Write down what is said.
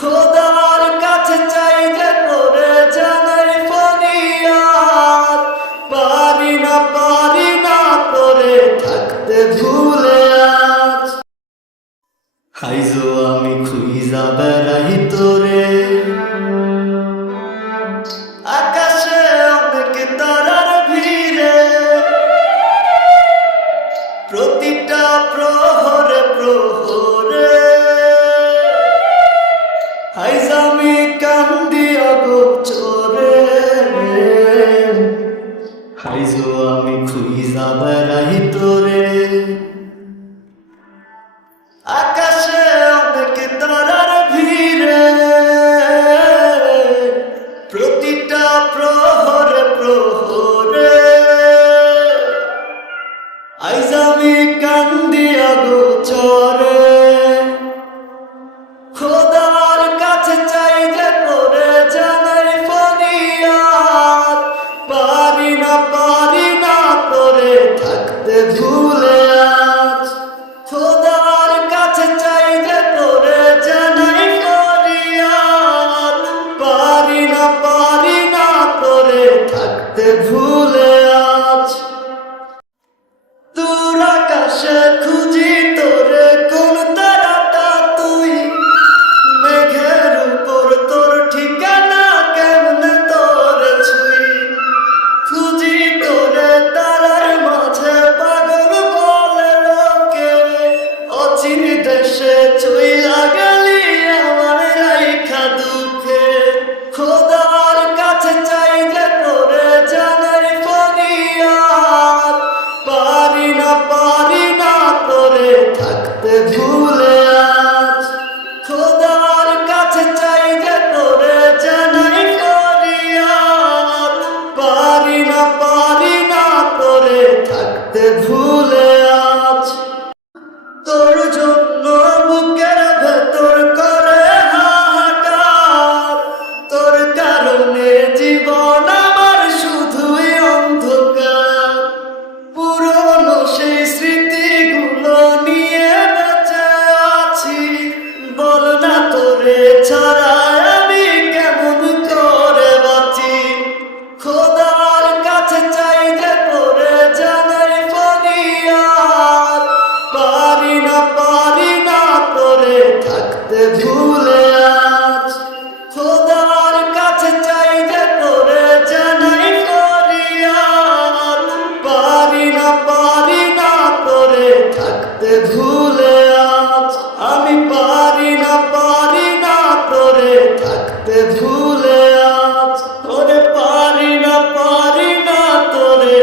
খোদার কাছে চাই যে করে জানাই ফরিয়াদ, পারি না করে থাকতে ভুলে আজ। হাইজো আমি খুইজা বেড়াই তোরে, আকাশে অনেক তারার ভিড়ে, প্রতিটা প্রহরে প্রহরে হাইজ আমি কান্দি অগোচরে। হাইজো আমি খুইজা বেড়াই তোরে, আকাশে অনেক তারার ভিড়ে, প্রতিটা প্রহরে প্রহরে আইজ আমি কান্দি অগোচরে। খোদার কাছে চাই যে করে জানাই ফরিয়াদ, পারি না করে থাকতে ভুলে আজ। খোদার কাছে চাই যে করে জানাই ফরিয়াদ, পারি না করে থাকতে ভুলে আজ। দূর আকাশে খুঁজি তোরে, কোন তারাটা তুই, মেঘের উপর তোর ঠিকানা কেমনে তোরে ছুঁই। খুঁজি তোরে তারার মাঝে, পাগল বলে লোকে, অচিন দেশে চইলা গেলি আমার রাইখা দুঃখে। খোদার কাছে চাই যে করে জানাই ফরিয়াদ, পারি না করে থাকতে ভুলে আজ। খোদার কাছে চাই যে করে জানাই ফরিয়াদ, পারি না করে থাকতে ভুলে আজ। তোর জন্য বুকের ভেতর করে হাহাকার, তোর কারণে জীবন আমার শুধুই অন্ধকার। পুরনো সেই স্মৃতিগুলো নিয়ে বেঁচে আছি, বল না তোরে ছাড়া আমি কেমন করে বাঁচি। খোদার কাছে চাই যে করে জানাই ফরিয়াদ, পারি না করে থাকতে ভুলে আজ। খোদার কাছে চাই যে করে জানাই ফরিয়াদ, পারি না করে থাকতে ভুলে আজ। আমি পারি না করে থাকতে ভুলে আজ। ওরে পারি না করে